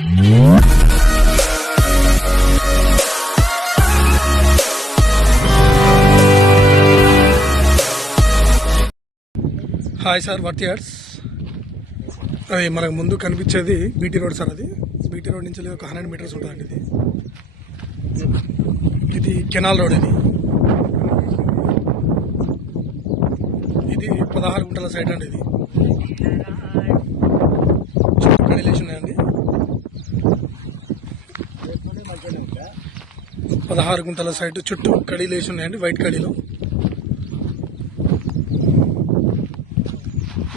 Hi sir, worth yards. అది మనకు ముందు కనిపించేది బీటీ రోడ్ సార్. అది బీటీ రోడ్ నుంచి ఒక 100 మీటర్స్ ఉంటుందండి. ఇది కెనాల్ రోడ్. ఇది 16 గుంటల సైట్ అండి. ఇది చుట్టూ కడిలేసి ఉన్నాయండి. 16 గుంటల సైట్ చుట్టూ కడిలేసి ఉన్నాయండి, వైట్ కడీలో.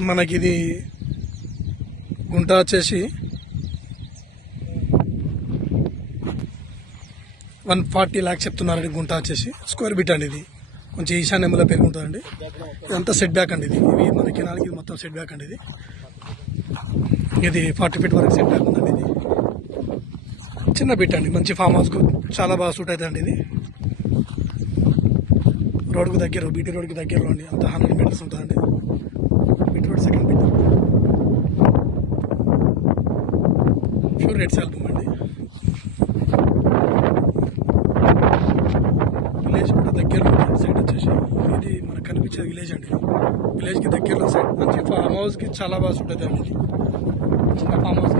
మనకి ఇది గుంట వచ్చేసి 140 lakhs చెప్తున్నారండి. గుంట వచ్చేసి స్క్వేర్ బిట్ అండి. ఇది కొంచెం ఈశాన్యంలో పెరుగుతుందండి. ఇదంతా సెట్ బ్యాక్ అండి. ఇవి మన కెనాల్కి మొత్తం సెట్ బ్యాక్ అండి. ఇది 40 feet వరకు సెట్ బ్యాక్ ఉందండి. ఇది చిన్న బిట్ అండి, మంచి ఫామ్ హౌస్కు చాలా బాగా సూట్ అవుతుందండి. ఇది రోడ్కు దగ్గర, బీటీ రోడ్కి దగ్గరలో అండి. అంత 100 meters ఉంటుందండి. BT road second bit. Pure red album అండి. విలేజ్ కూడా దగ్గరలో ఉంది. సైడ్ వచ్చేసి ఇది మనకు కనిపించేది విలేజ్ అండి. విలేజ్కి దగ్గరలో సైడ్ మంచి ఫామ్ హౌస్కి చాలా బాగా సూట్ అవుతుంది అండి. ఇది చిన్న ఫామ్ హౌస్,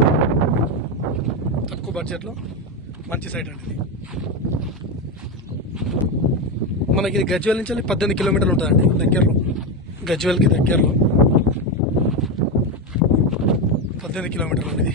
తక్కువ బడ్జెట్లో మంచి సైట్ అండి. ఇది మనకి గజ్వేల్ నుంచి 18 kilometers ఉంటుందండి. దగ్గరలో, గజ్వేల్కి దగ్గరలో 18 kilometers అండి. ఇది